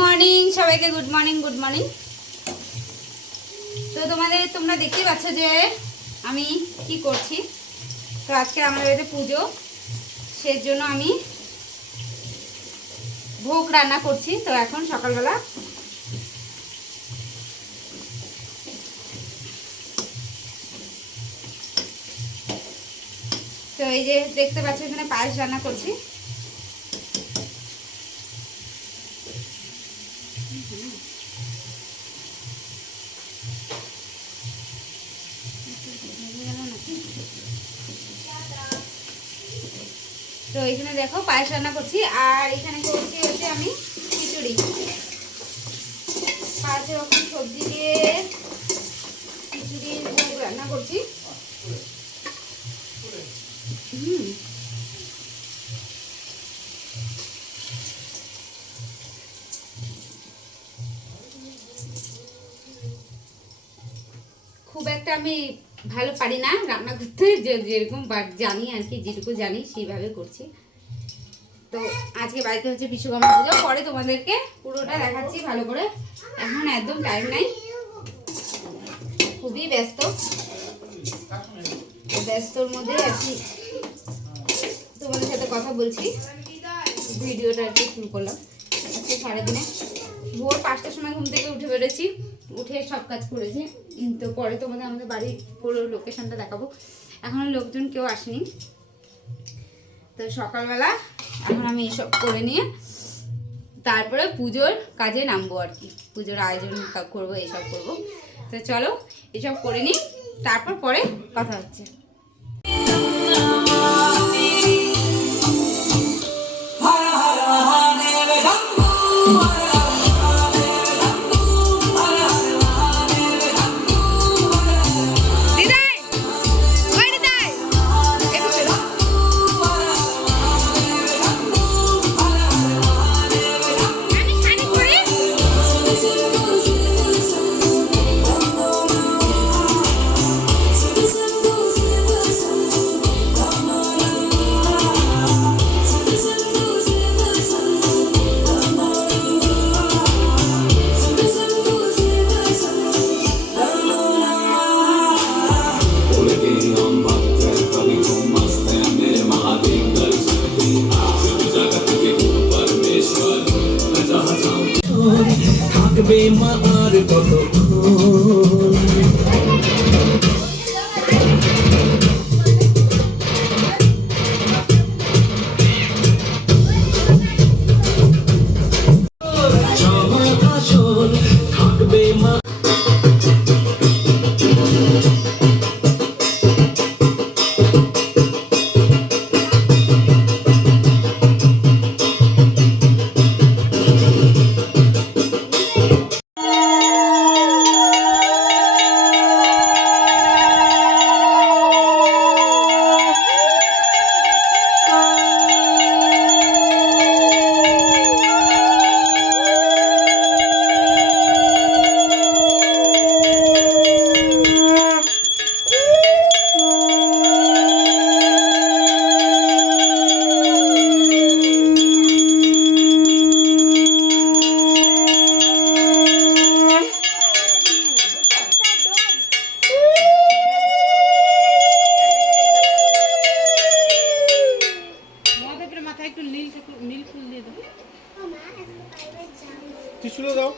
Morning সবাইকে, good morning good morning. তো তোমরা দেখতে পাচ্ছ যে আমি কি করছি। তো আজকে আমাদের বাড়িতে পুজো, সেই জন্য আমি ভোগ রান্না করছি। তো এখন সকালবেলা তো এই যে দেখতে পাচ্ছ এখানে পায়েস রান্না করছি। তো এখানে দেখো পায়েস রান্না করছি, আর এখানে করছি হচ্ছে আমি খিচুড়ি। 5 রকম সবজি দিয়ে খিচুড়ির ভোগ রান্না করছি। খুব একটা আমি ভালো পারি না রান্না করতে, যেরকম জানি আর কি, যেটুকু জানি সেইভাবে করছি। তো আজকে বাড়িতে হচ্ছে বিশ্বকর্মা পুজো, পরে তোমাদেরকে পুরোটা দেখাচ্ছি ভালো করে। এখন একদম টাইম নাই, খুবই ব্যস্তর মধ্যে আর কি তোমাদের সাথে কথা বলছি, ভিডিওটা আর কি শুরু করলাম। আজকে সারাদিনে ভোর 5টার সময় ঘুম থেকে উঠে বেরোছি, উঠে সব কাজ করেছি। তো পরে তোমাদের আমাদের বাড়ির পুরো লোকেশনটা দেখাবো। এখনও লোকজন কেউ আসেনি। তো সকালবেলা এখন আমি এসব করে নিয়ে তারপরে পুজোর কাজে নামবো আর কি, পুজোর আয়োজন করবো, এসব করবো। তো চলো এসব করে নিই, তারপর পরে কথা হচ্ছে। থাকবে মা আর কতক্ষণ। থাকবে মা দাও।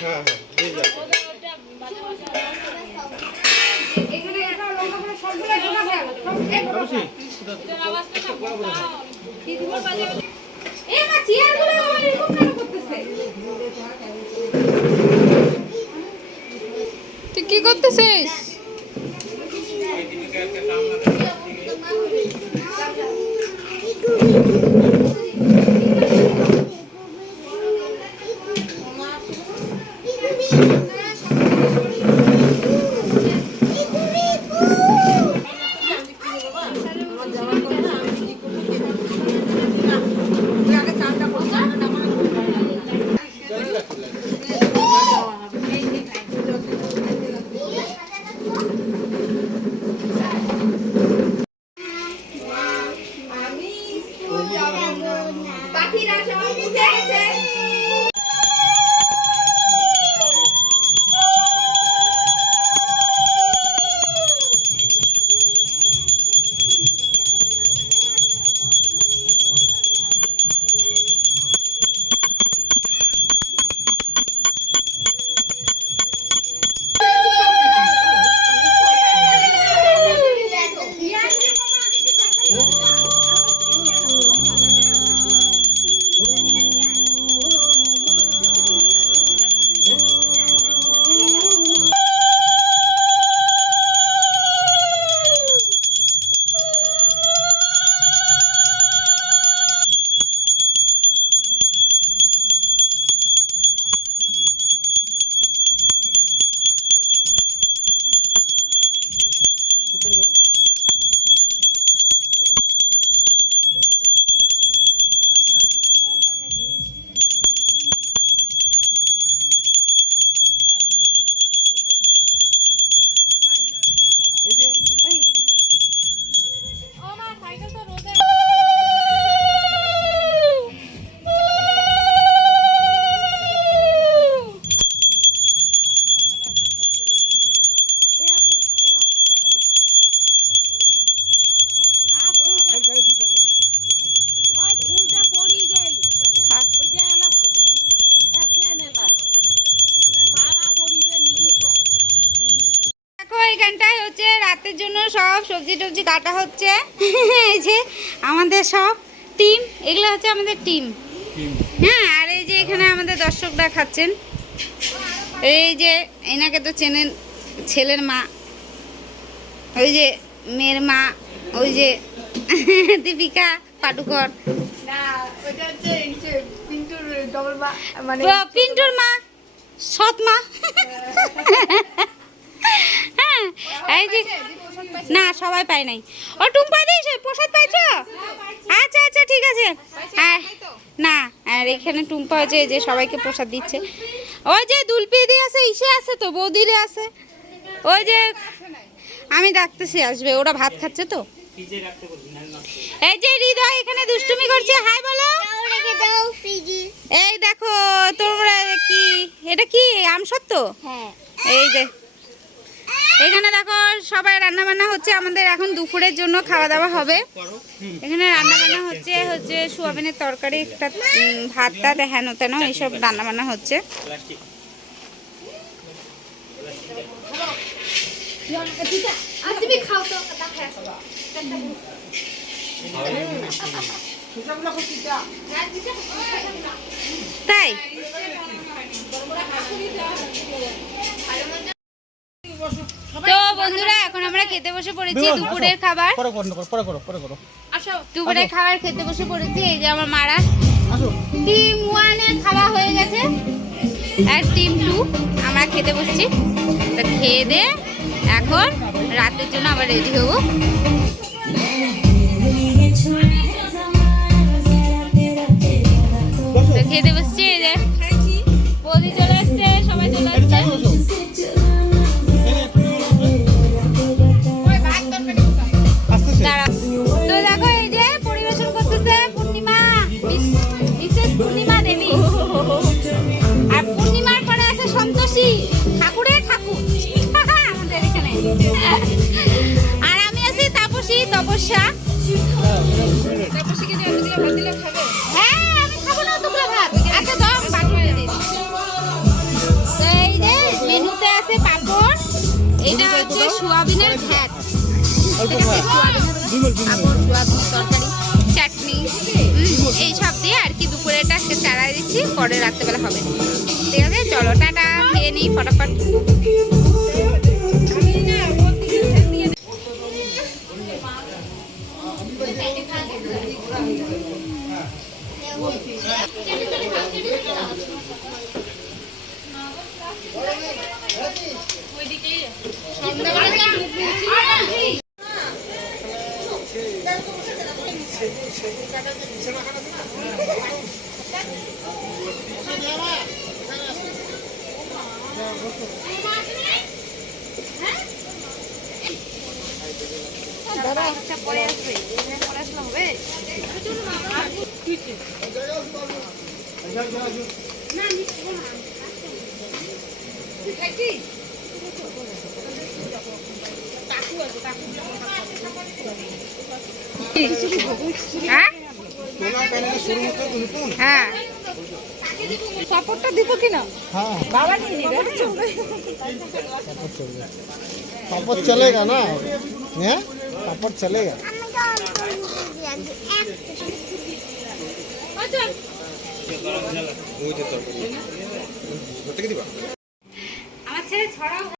হ্যাঁ হ্যাঁ দিয়ে যা। এখানে একটা লঙ্কা করে সবগুলো ঢোকা ফেল সব এক তাপসী, এ মা চেয়ারগুলো এরকম কেন করতেছে তুই কি করতেছিস পাখিরা সবাই উঠে গেছে দেখো এইখানটায় হচ্ছে রাতের জন্য সব সবজি টবজি কাটা হচ্ছে এই যে আমাদের সব টিম এগুলো হচ্ছে আমাদের টিম হ্যাঁ আর এই যে এখানে আমাদের দর্শকরা খাচ্ছেন এই যে এনাকে তো চেনেন ছেলের মা ওই যে মেয়ের মা ওই যে দীপিকা পাডুকর পিন্টুর মা সৎ মা হ্যাঁ এই যে না সবাই পায় নাই ও টুম্পা দিস প্রসাদ পাইছো আচ্ছা আচ্ছা ঠিক আছে না আর এখানে টুম্পা হচ্ছে যে সবাইকে প্রসাদ দিচ্ছে ওই যে দুলপি দিয়ে আছে ইসে আছে তো বৌদিরে আছে ওই যে আমি ডাকতেছি আসবে ওরা ভাত খাচ্ছে তো এই যে হৃদয় এখানে দুষ্টুমি করছে হাই বলো এই দেখো তোমরা কি এটা কি আমসত্ব এই যে এখানে দেখো সবাই রান্না বান্না হচ্ছে আমাদের এখন দুপুরের জন্য খাওয়া দাওয়া হবে এখানে রান্না বান্না হচ্ছে হচ্ছে সোয়াবিনের তরকারি একটা ভাত টাত হেন তেন এইসব রান্না বান্না হচ্ছে তাই তো বন্ধুরা এখন আমরা খেতে বসে পড়েছি দুপুরের খাবার দুপুরের খাবার খেতে বসে পড়েছি এই যে আমার মারা টিম 1 এর খাওয়া হয়ে গেছে আর টিম 2 আমরা খেতে বসছি তো খেয়ে দিয়ে এখন রাতের জন্য আবার রেডি হবো তো খেতে বসছি এই যে বৌদি চলে আসছে সবাই চলে আসছে তো দেখো এই যে পরিবেশন করতেছে পূর্ণিমা বিশেষ পূর্ণিমা দেবী আর পূর্ণিমার পরে আছে সন্তোষী ঠাকুরের ঠাকুর আমাদের এখানে আর আমি আছি তাপসী তপস্যা হ্যাঁ আমি খাবো না দুপুরে ভাত আচ্ছা দাও বাটি দিয়ে দিই আছে পাঁপড়, এটা হচ্ছে সোয়াবিনের ঘ্যাট, ঠিক আছে, সোয়াবিনের তরকারি, চাটনি, এই সব দিয়ে আর কি দুপুরেটা আজকে চালাই দিচ্ছি, পরে রাত্রেবেলা হবে। ঠিক আছে, চলো টাটা, খেয়ে নিই ফটাফট। আচ্ছা পরে আসবে, পরে আসলে হবে। হ্যাঁ হ্যাঁ পাপড়টা দিব কিনা? हाँ বাবা নিয়ে নিবে। पापड़ चलेगा ना हैं पापड़ चलेगा আমার ছেলে ছড়াও।